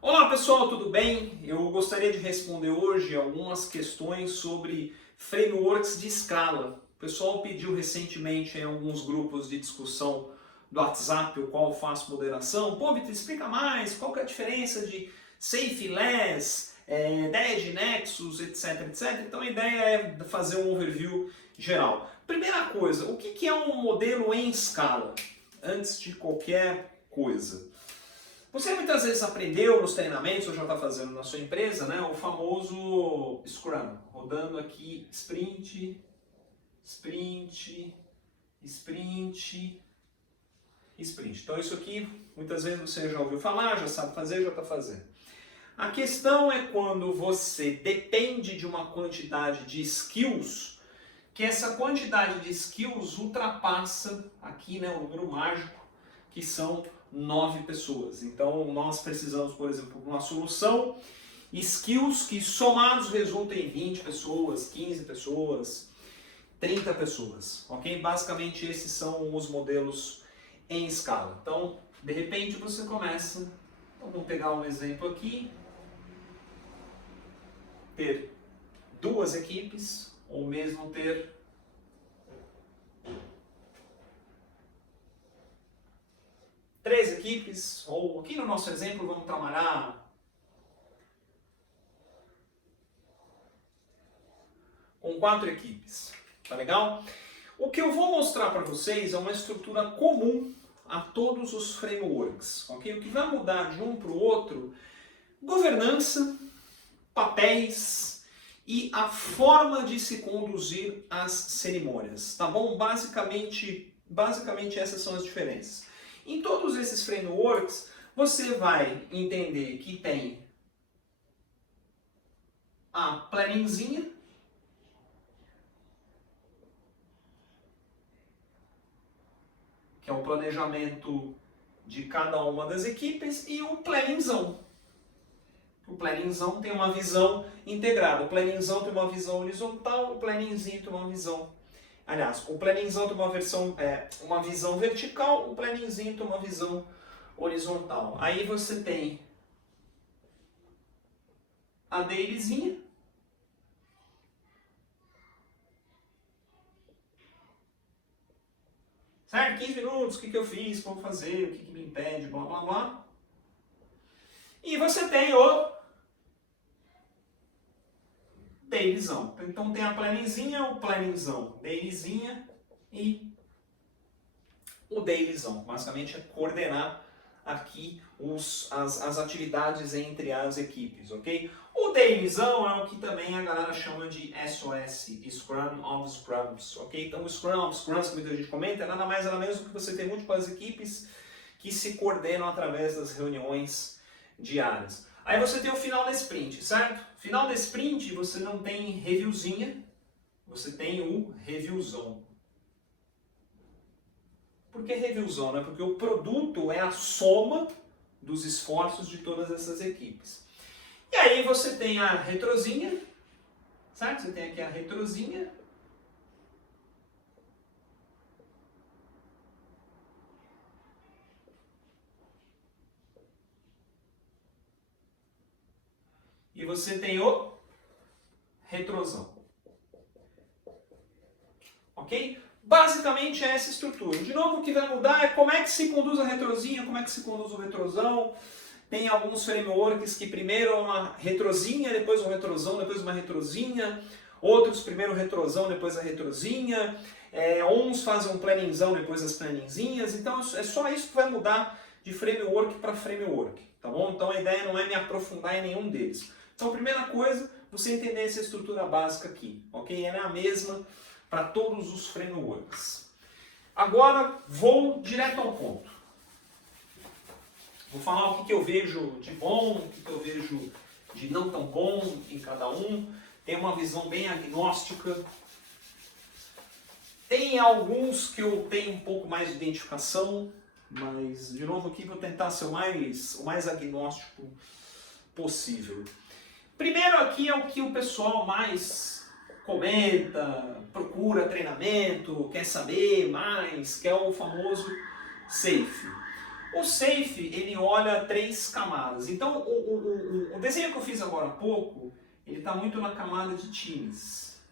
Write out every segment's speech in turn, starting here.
Olá pessoal, tudo bem? Eu gostaria de responder hoje algumas questões sobre frameworks de escala. O pessoal pediu recentemente em alguns grupos de discussão do WhatsApp, o qual eu faço moderação. Pô, Vitor, explica mais, qual que é a diferença de Safe Less, ideia de Nexus, etc, etc. Então a ideia é fazer um overview geral. Primeira coisa, o que é um modelo em escala? Antes de qualquer coisa. Você muitas vezes aprendeu nos treinamentos, ou já está fazendo na sua empresa, né, o famoso Scrum, rodando aqui sprint, sprint, sprint, sprint. Então isso aqui, muitas vezes você já ouviu falar, já sabe fazer, já está fazendo. A questão é quando você depende de uma quantidade de skills, que essa quantidade de skills ultrapassa aqui, né, o número mágico, que são 9 pessoas. Então nós precisamos, por exemplo, de uma solução, skills que somados resultem em 20 pessoas, 15 pessoas, 30 pessoas, ok? Basicamente esses são os modelos em escala. Então, de repente você começa, então, vamos pegar um exemplo aqui, ter 2 equipes, ou mesmo ter três equipes, ou aqui no nosso exemplo vamos trabalhar com 4 equipes, tá legal? O que eu vou mostrar para vocês é uma estrutura comum a todos os frameworks, ok? O que vai mudar de um para o outro, governança, papéis e a forma de se conduzir as cerimônias, tá bom? Basicamente essas são as diferenças. Em todos esses frameworks, você vai entender que tem a planningzinha, que é o planejamento de cada uma das equipes, e o planningzão. O planningzão tem uma visão integrada. O planningzão tem uma visão horizontal, o planningzinho tem uma visão... Aliás, o planningzão tem uma visão vertical, o planningzinho tem uma visão horizontal. Aí você tem a dailyzinha, certo? 15 minutos, o que eu fiz, como fazer, o que me impede, blá blá blá. E você tem o dailyzão. Então tem a planningzinha, o planningzão, dailyzinha e o dailyzão. Basicamente é coordenar aqui as atividades entre as equipes, ok? O dailyzão é o que também a galera chama de SOS, Scrum of Scrums, ok? Então o Scrum of Scrums, que muita gente comenta, é nada mais nada menos do que você ter múltiplas equipes que se coordenam através das reuniões diárias. Aí você tem o final da sprint, certo? Final da sprint você não tem reviewzinha, você tem o reviewzão. Por que reviewzão? Né? Porque o produto é a soma dos esforços de todas essas equipes. E aí você tem a retrozinha, certo? Você tem aqui a retrozinha. E você tem o retrosão. Ok? Basicamente é essa estrutura. De novo, o que vai mudar é como é que se conduz a retrozinha, como é que se conduz o retrosão. Tem alguns frameworks que primeiro é uma retrozinha, depois um retrosão, depois uma retrozinha. Outros primeiro retrosão, depois a retrozinha. Uns fazem um planningzão, depois as planningzinhas. Então é só isso que vai mudar de framework para framework. Tá bom? Então a ideia não é me aprofundar em nenhum deles. Então a primeira coisa, você entender essa estrutura básica aqui. Ok? Ela é a mesma para todos os frameworks. Agora vou direto ao ponto. Vou falar o que eu vejo de bom, o que eu vejo de não tão bom em cada um. Tem uma visão bem agnóstica. Tem alguns que eu tenho um pouco mais de identificação, mas de novo aqui vou tentar ser o mais agnóstico possível. Primeiro aqui é o que o pessoal mais comenta, procura treinamento, quer saber mais, que é o famoso SAFe. O SAFe, ele olha 3 camadas. Então, o desenho que eu fiz agora há pouco, ele está muito na camada de times.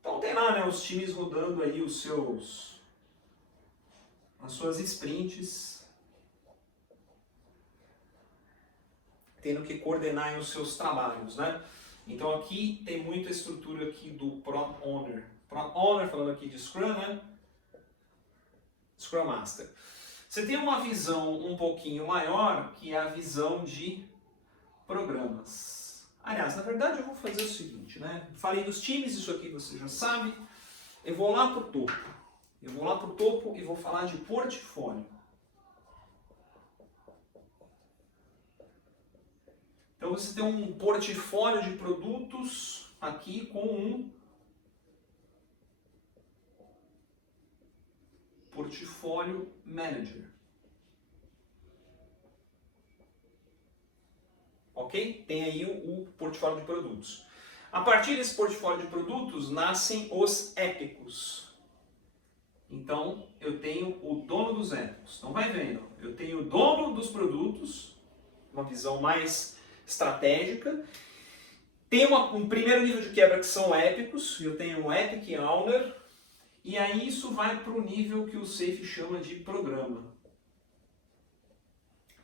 Então tem lá, né, os times rodando aí as suas sprints, tendo que coordenar aí os seus trabalhos, né? Então aqui tem muita estrutura aqui do Product Owner. Product Owner, falando aqui de Scrum, né? Scrum Master. Você tem uma visão um pouquinho maior, que é a visão de programas. Aliás, na verdade eu vou fazer o seguinte, né? Falei dos times, isso aqui você já sabe. Eu vou lá para o topo. Eu vou lá para o topo e vou falar de portfólio. Então você tem um portfólio de produtos aqui com um portfólio manager. Ok? Tem aí o portfólio de produtos. A partir desse portfólio de produtos nascem os épicos. Então eu tenho o dono dos épicos. Então vai vendo, eu tenho o dono dos produtos, uma visão mais estratégica. Tem um primeiro nível de quebra que são épicos, eu tenho o Epic Owner, e aí isso vai para o nível que o SAFe chama de programa.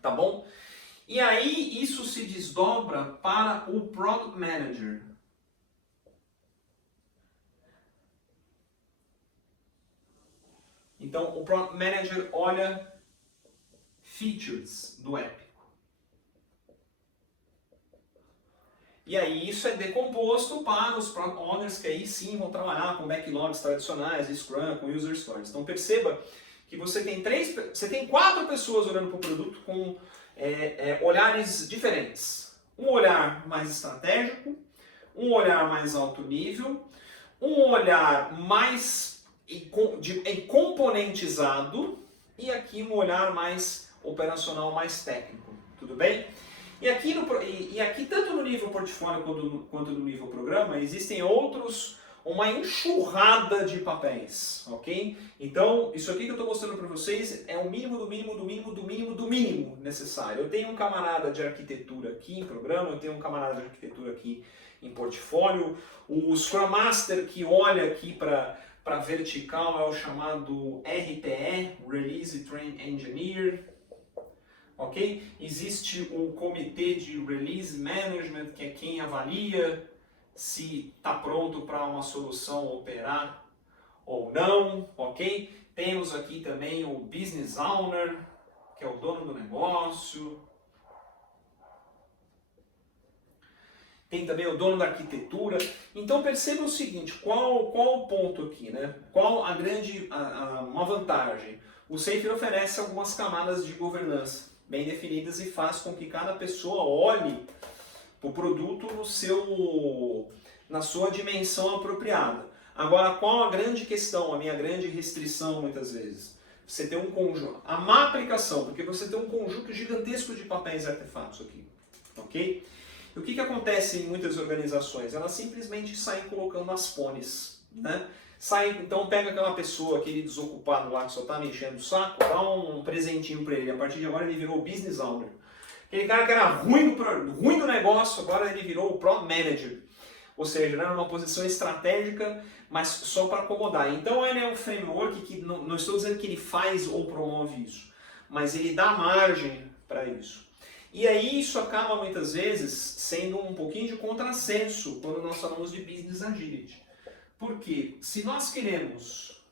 Tá bom? E aí isso se desdobra para o Product Manager. Então o Product Manager olha features do Epic. E aí isso é decomposto para os Product Owners, que aí sim vão trabalhar com backlogs tradicionais, Scrum, com User Stories. Então perceba que você tem 4 pessoas olhando para o produto com olhares diferentes. Um olhar mais estratégico, um olhar mais alto nível, um olhar mais componentizado e aqui um olhar mais operacional, mais técnico. Tudo bem? E aqui, tanto no nível portfólio quanto no nível programa, existem uma enxurrada de papéis, ok? Então, isso aqui que eu estou mostrando para vocês é o mínimo do mínimo do mínimo do mínimo do mínimo necessário. Eu tenho um camarada de arquitetura aqui em programa, eu tenho um camarada de arquitetura aqui em portfólio, o Scrum Master que olha aqui para vertical é o chamado RTE, Release Train Engineer. Ok? Existe o comitê de Release Management, que é quem avalia se está pronto para uma solução operar ou não, ok? Temos aqui também o Business Owner, que é o dono do negócio. Tem também o dono da arquitetura. Então perceba o seguinte, qual o ponto aqui, né? Qual uma vantagem? O SAFe oferece algumas camadas de governança bem definidas e faz com que cada pessoa olhe o produto na sua dimensão apropriada. Agora, qual a grande questão, a minha grande restrição muitas vezes? Você tem um conjunto, a má aplicação, porque você tem um conjunto gigantesco de papéis e artefatos aqui, ok? E o que acontece em muitas organizações? Elas simplesmente saem colocando as pones, né? Então pega aquela pessoa, aquele desocupado lá que só está me enchendo o saco, dá um presentinho para ele. A partir de agora ele virou o Business Owner. Aquele cara que era ruim do negócio, agora ele virou o Product Manager. Ou seja, era uma posição estratégica, mas só para acomodar. Então ele é um framework que não estou dizendo que ele faz ou promove isso, mas ele dá margem para isso. E aí isso acaba muitas vezes sendo um pouquinho de contrassenso quando nós falamos de Business Agility. Porque se nós queremos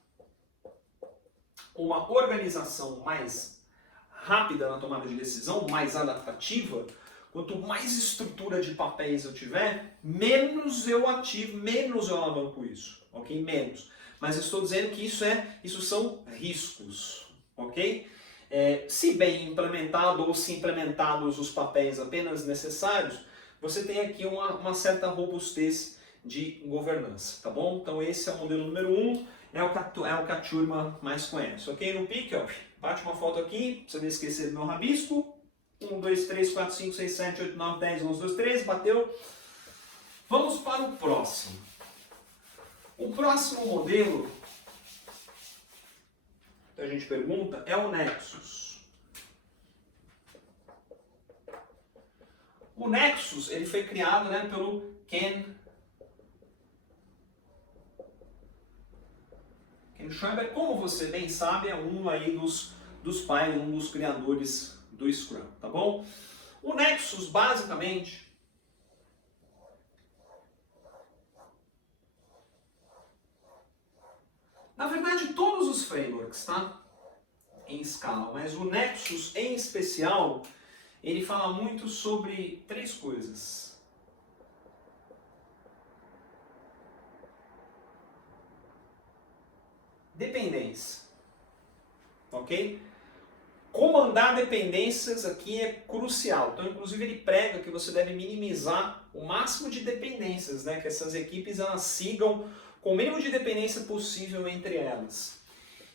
uma organização mais rápida na tomada de decisão, mais adaptativa, quanto mais estrutura de papéis eu tiver, menos eu ativo, menos eu alavanco isso, ok? Menos. Mas eu estou dizendo que isso são riscos, ok? Se bem implementado ou se implementados os papéis apenas necessários, você tem aqui uma certa robustez de governança, tá bom? Então esse é o modelo número 1, é o que a turma mais conhece, ok? No pique, ó, bate uma foto aqui, pra você não esquecer do meu rabisco. 1, 2, 3, 4, 5, 6, 7, 8, 9, 10, 11, 12, 13, bateu. Vamos para o próximo. O próximo modelo que a gente pergunta é o Nexus. O Nexus ele foi criado, né, pelo Ken Schreiber, como você bem sabe, é um aí dos pais, um dos criadores do Scrum, tá bom? O Nexus, basicamente, na verdade, todos os frameworks, tá? Em Scala, mas o Nexus, em especial, ele fala muito sobre três coisas. Dependência, ok? Comandar dependências aqui é crucial. Então, inclusive, ele prega que você deve minimizar o máximo de dependências, né? Que essas equipes elas sigam com o mínimo de dependência possível entre elas.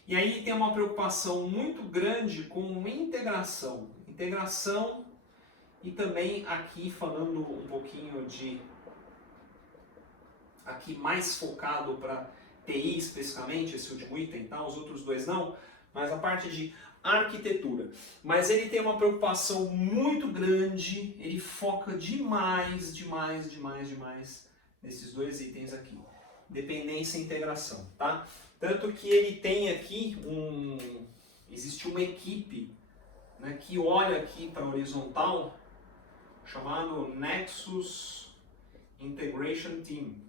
E aí tem uma preocupação muito grande com integração. Integração e também aqui falando um pouquinho de... Aqui mais focado para TI especificamente, esse último item, tá? Os outros dois não, mas a parte de arquitetura. Mas ele tem uma preocupação muito grande, ele foca demais nesses dois itens aqui. Dependência e integração, tá? Tanto que ele tem aqui existe uma equipe, né, que olha aqui para a horizontal, chamado Nexus Integration Team.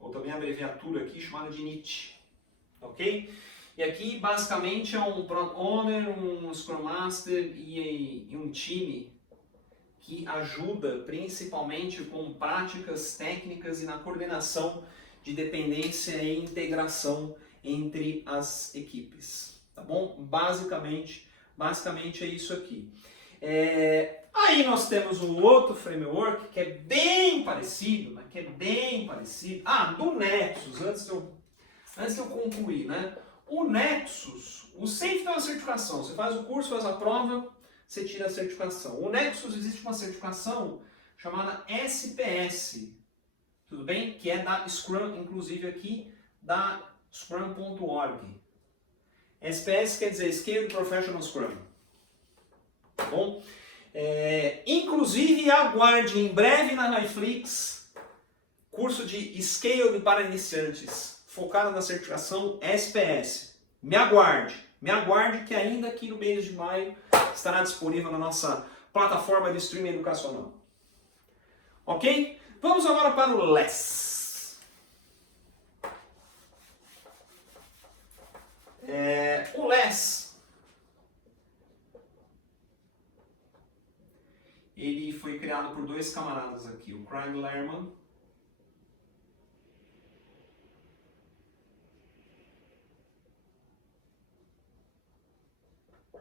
Ou também a abreviatura aqui chamada de NIT, ok? E aqui basicamente é um Product Owner, um Scrum Master e um time que ajuda principalmente com práticas técnicas e na coordenação de dependência e integração entre as equipes, tá bom? Basicamente é isso aqui. Aí nós temos um outro framework que é bem parecido, do Nexus, antes de eu concluir, né? O Nexus, o Safe é uma certificação, você faz o curso, faz a prova, você tira a certificação. O Nexus existe uma certificação chamada SPS, tudo bem? Que é da Scrum, inclusive aqui, da Scrum.org. SPS quer dizer Scaled Professional Scrum, tá bom? Inclusive aguarde em breve na Netflix curso de Scaled para iniciantes, focado na certificação SPS. Me aguarde que ainda aqui no mês de maio estará disponível na nossa plataforma de streaming educacional. Ok? Vamos agora para o LESS. O LESS ele foi criado por dois camaradas aqui, o Craig Lerman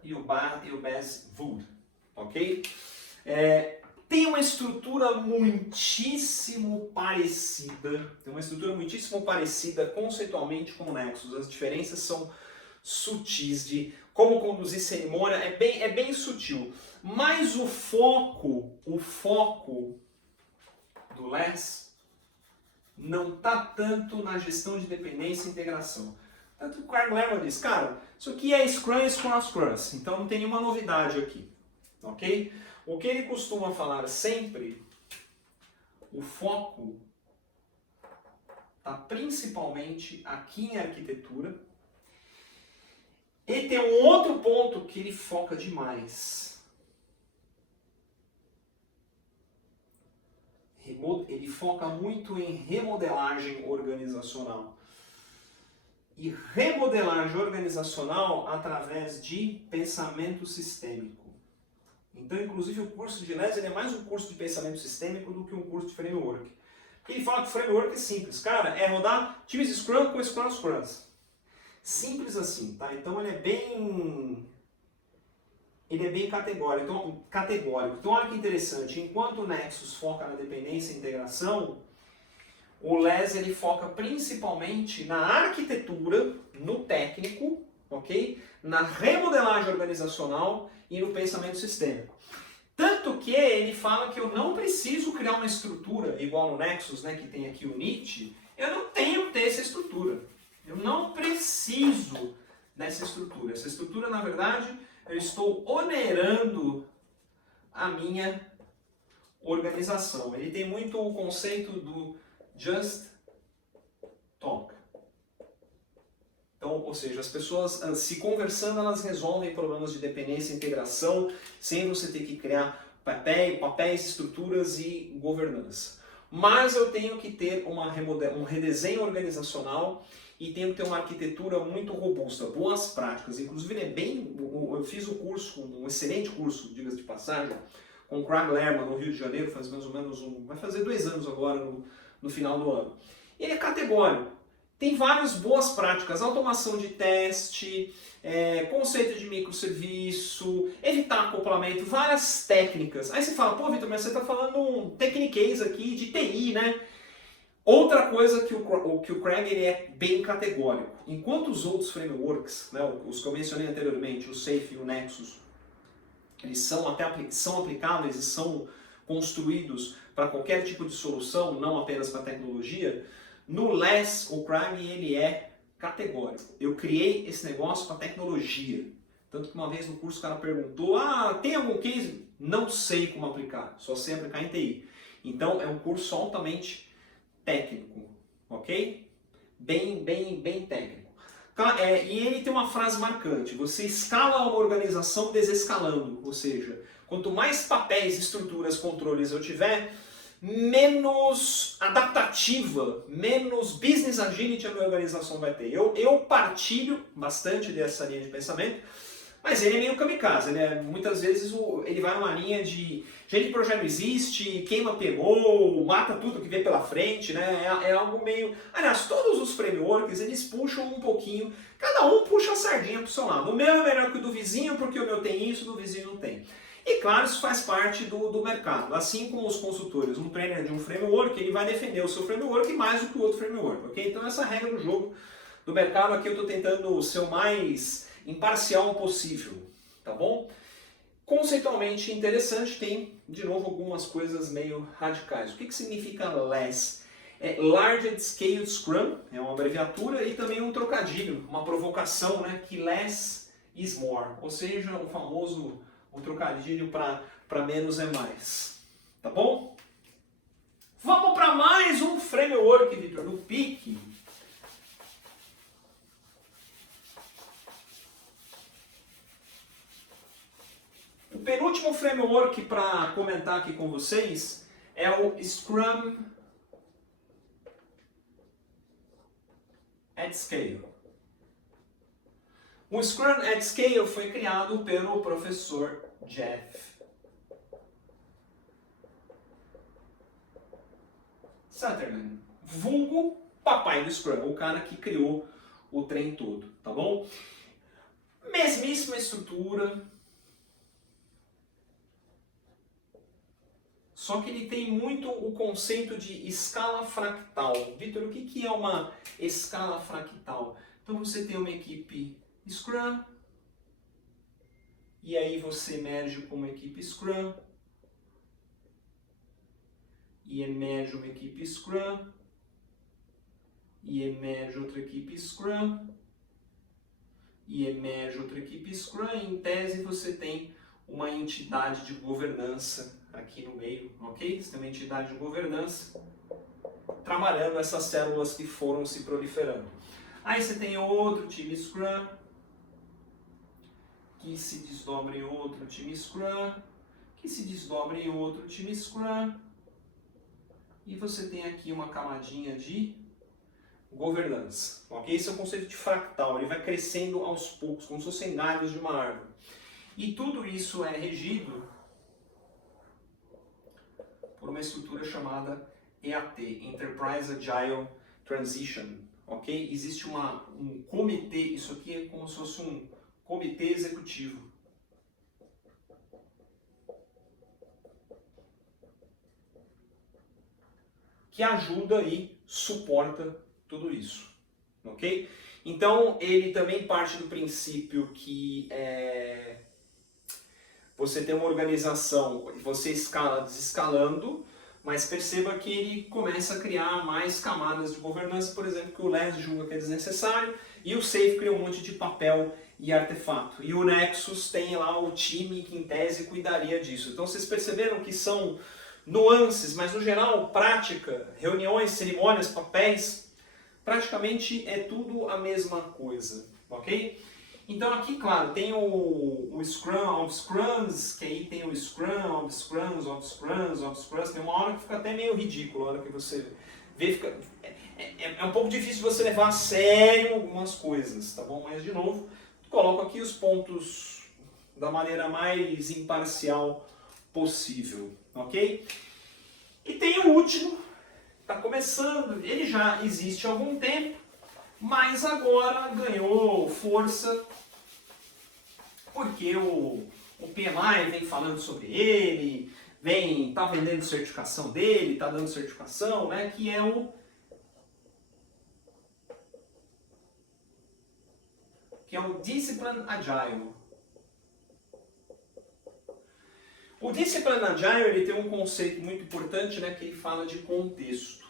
e o Bas Wood, ok? Tem uma estrutura muitíssimo parecida, conceitualmente com o Nexus. As diferenças são sutis de como conduzir cerimônia, é bem sutil. Mas o foco do LESS não está tanto na gestão de dependência e integração. Tanto que o Craig Lerman diz, cara, isso aqui é Scrum, então não tem nenhuma novidade aqui, ok? O que ele costuma falar sempre, o foco está principalmente aqui em arquitetura, e tem um outro ponto que ele foca demais. Ele foca muito em remodelagem organizacional. E remodelagem organizacional através de pensamento sistêmico. Então, inclusive, o curso de LESS é mais um curso de pensamento sistêmico do que um curso de framework. Ele fala que o framework é simples. Cara, é rodar times Scrum com Scrums. Simples assim, tá? Então, ele é bem categórico. Então, olha que interessante. Enquanto o Nexus foca na dependência e integração, o LESS ele foca principalmente na arquitetura, no técnico, ok? Na remodelagem organizacional e no pensamento sistêmico. Tanto que ele fala que eu não preciso criar uma estrutura igual no Nexus, né, que tem aqui o NIT, eu não tenho que ter essa estrutura. Eu não preciso essa estrutura. Essa estrutura, na verdade, eu estou onerando a minha organização. Ele tem muito o conceito do just talk. Então, ou seja, as pessoas se conversando, elas resolvem problemas de dependência e integração, sem você ter que criar papéis, estruturas e governança. Mas eu tenho que ter um redesenho organizacional e tenho que ter uma arquitetura muito robusta, boas práticas. Inclusive, eu fiz o curso, um excelente curso, diga-se de passagem, com o Craig Lerman no Rio de Janeiro, faz mais ou menos vai fazer 2 anos agora, no final do ano. Ele é categórico. Tem várias boas práticas, automação de teste, conceito de microserviço, evitar acoplamento, várias técnicas. Aí você fala, pô, Vitor, mas você está falando um techniquez aqui de TI, né? Outra coisa que o Craig ele é bem categórico. Enquanto os outros frameworks, né, os que eu mencionei anteriormente, o Safe e o Nexus, eles são aplicáveis e são construídos para qualquer tipo de solução, não apenas para tecnologia, no Less, o Craig ele é categórico. Eu criei esse negócio para tecnologia. Tanto que uma vez no curso o cara perguntou, tem algum case? Não sei como aplicar, só sei aplicar em TI. Então é um curso altamente técnico, ok? Bem técnico. E ele tem uma frase marcante, você escala uma organização desescalando, ou seja, quanto mais papéis, estruturas, controles eu tiver, menos adaptativa, menos business agility a minha organização vai ter. Eu partilho bastante dessa linha de pensamento, mas ele é meio kamikaze, muitas vezes ele vai numa linha de gente que projeto não existe, queima PMO, mata tudo que vem pela frente, né? É algo meio... Aliás, todos os frameworks, eles puxam um pouquinho, cada um puxa a sardinha pro seu lado. O meu é melhor que o do vizinho, porque o meu tem isso, o do vizinho não tem. E claro, isso faz parte do mercado. Assim como os consultores, um trainer de um framework, ele vai defender o seu framework mais do que o outro framework, ok? Então essa regra do jogo do mercado aqui eu estou tentando ser o mais imparcial possível, tá bom? Conceitualmente interessante, tem de novo algumas coisas meio radicais. O que significa LESS? Large Scale Scrum, é uma abreviatura e também um trocadilho, uma provocação, né? Que less is more, ou seja, o famoso trocadilho para menos é mais, tá bom? Vamos para mais um framework, Vitor, do PIC. O penúltimo framework para comentar aqui com vocês é o Scrum at Scale. O Scrum at Scale foi criado pelo professor Jeff Sutherland, vulgo papai do Scrum, o cara que criou o trem todo, tá bom? Mesmíssima estrutura, só que ele tem muito o conceito de escala fractal. Vitor, o que é uma escala fractal? Então você tem uma equipe Scrum, e aí você emerge com uma equipe Scrum, e emerge uma equipe Scrum, e emerge outra equipe Scrum, e emerge outra equipe Scrum, e em tese você tem uma entidade de governança aqui no meio, ok? Você tem uma entidade de governança trabalhando essas células que foram se proliferando. Aí você tem outro time Scrum, que se desdobra em outro time Scrum, que se desdobra em outro time Scrum, e você tem aqui uma camadinha de governança. Okay? Esse é o conceito de fractal, ele vai crescendo aos poucos, como se fossem galhos de uma árvore. E tudo isso é regido por uma estrutura chamada EAT, Enterprise Agile Transition. Okay? Existe um comitê, isso aqui é como se fosse um comitê executivo. Que ajuda e suporta tudo isso, ok? Então, ele também parte do princípio que você tem uma organização, você escala desescalando, mas perceba que ele começa a criar mais camadas de governança, por exemplo, que o LES julga que é desnecessário, e o Safe cria um monte de papel e artefato. E o Nexus tem lá o time que, em tese, cuidaria disso. Então, vocês perceberam que são nuances, mas, no geral, prática, reuniões, cerimônias, papéis, praticamente é tudo a mesma coisa, ok? Então, aqui, claro, tem o Scrum of Scrums, que aí tem o Scrum of Scrums, of Scrums, of Scrums. Tem uma hora que fica até meio ridículo, a hora que você vê, é um pouco difícil você levar a sério algumas coisas, tá bom? Mas, de novo, coloco aqui os pontos da maneira mais imparcial possível, ok? E tem o último, está começando, ele já existe há algum tempo, mas agora ganhou força porque o PMI vem falando sobre ele, tá vendendo certificação dele, tá dando certificação, né, que é o Discipline Agile. O Discipline Agile ele tem um conceito muito importante, né, que ele fala de contexto.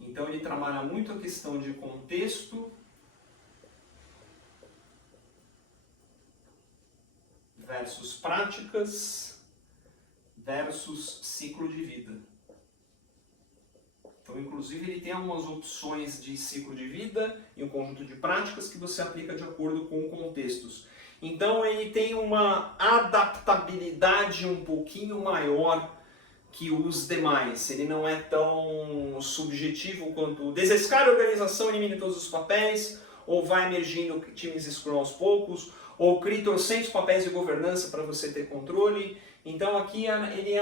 Então ele trabalha muito a questão de contexto versus práticas versus ciclo de vida. Então, inclusive, ele tem algumas opções de ciclo de vida e um conjunto de práticas que você aplica de acordo com contextos. Então, ele tem uma adaptabilidade um pouquinho maior que os demais. Ele não é tão subjetivo quanto desescala a organização, elimine todos os papéis, ou vai emergindo times Scrum aos poucos, ou cria trocentos papéis de governança para você ter controle. Então aqui ele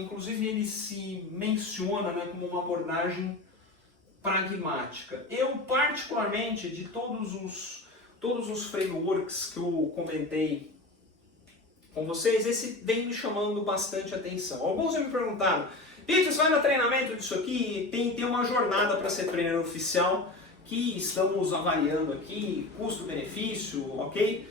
inclusive ele se menciona, né, como uma abordagem pragmática. Eu particularmente, de todos os frameworks que eu comentei com vocês, esse vem me chamando bastante atenção. Alguns me perguntaram, Peter, você vai no treinamento disso aqui? Tem uma jornada para ser treinador oficial que estamos avaliando aqui, custo-benefício, ok?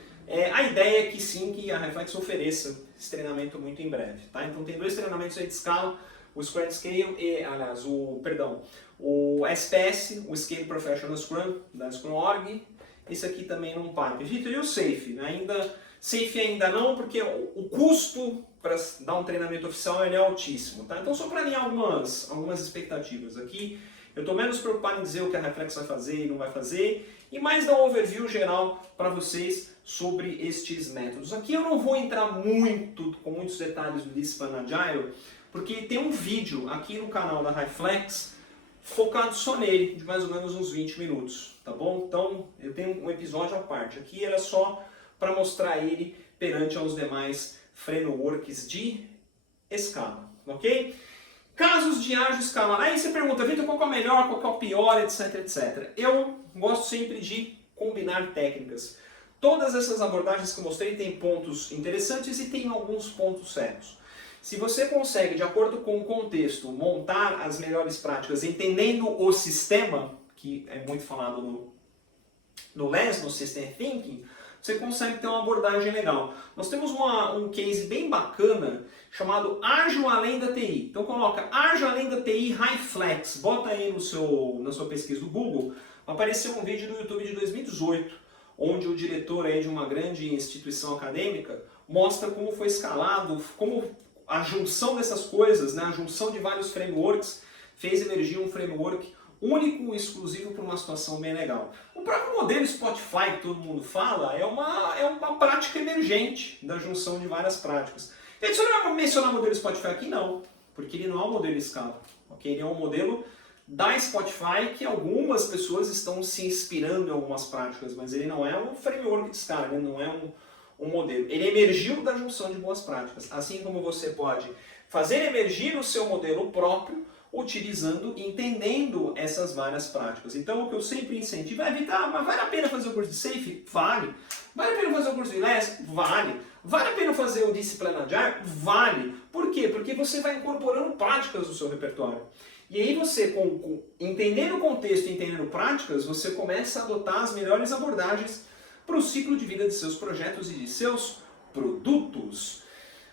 A ideia é que sim, que a Reflex ofereça esse treinamento muito em breve, tá? Então tem 2 treinamentos aí de escala, o Scrum Scale e, aliás, o SPS, o Scale Professional Scrum, da Scrum.org, esse aqui também num pipe. Vitor, e o Safe? Safe ainda não, porque o custo para dar um treinamento oficial ele é altíssimo, tá? Então só para alinhar algumas expectativas aqui, eu estou menos preocupado em dizer o que a Reflex vai fazer e não vai fazer, e mais dar um overview geral para vocês sobre estes métodos. Aqui eu não vou entrar com muitos detalhes do Discipline Agile, porque tem um vídeo aqui no canal da Reflex focado só nele, de mais ou menos uns 20 minutos, tá bom? Então eu tenho um episódio à parte. Aqui era só para mostrar ele perante aos demais frameworks de escala, ok? Casos de ágil escalar. Aí você pergunta, Vitor, qual que é o melhor, qual que é o pior, etc, etc. Eu gosto sempre de combinar técnicas. Todas essas abordagens que eu mostrei têm pontos interessantes e tem alguns pontos cegos. Se você consegue, de acordo com o contexto, montar as melhores práticas, entendendo o sistema, que é muito falado no LES, no System Thinking, você consegue ter uma abordagem legal. Nós temos um case bem bacana chamado Ágil Além da TI. Então coloca Ágil Além da TI High Flex, bota aí na sua pesquisa do Google, apareceu um vídeo do YouTube de 2018, onde o diretor aí de uma grande instituição acadêmica mostra como foi escalado, como a junção dessas coisas, né, a junção de vários frameworks, fez emergir um framework único e exclusivo para uma situação bem legal. O próprio modelo Spotify, que todo mundo fala, é uma prática emergente da junção de várias práticas. Você não vai mencionar o modelo Spotify aqui? Não, porque ele não é um modelo escala. Okay? Ele é um modelo da Spotify que algumas pessoas estão se inspirando em algumas práticas, mas ele não é um framework de escala, ele não é um modelo. Ele emergiu da junção de boas práticas. Assim como você pode fazer emergir o seu modelo próprio, utilizando, entendendo essas várias práticas. Então, o que eu sempre incentivo é evitar, mas vale a pena fazer o curso de Safe? Vale. Vale a pena fazer o curso de LES? Vale. Vale a pena fazer o Discipline Agile? Vale. Por quê? Porque você vai incorporando práticas no seu repertório. E aí você, entendendo o contexto e entendendo práticas, você começa a adotar as melhores abordagens para o ciclo de vida de seus projetos e de seus produtos.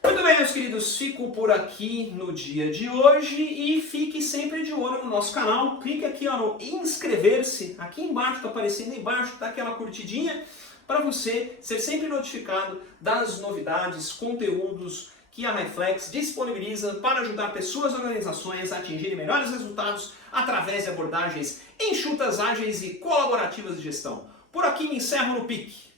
Muito bem, meus queridos, fico por aqui no dia de hoje e fique sempre de olho no nosso canal. Clique aqui ó, no inscrever-se, aqui embaixo, está aparecendo embaixo, dá aquela curtidinha para você ser sempre notificado das novidades, conteúdos que a Highflex disponibiliza para ajudar pessoas e organizações a atingirem melhores resultados através de abordagens enxutas, ágeis e colaborativas de gestão. Por aqui me encerro no pique.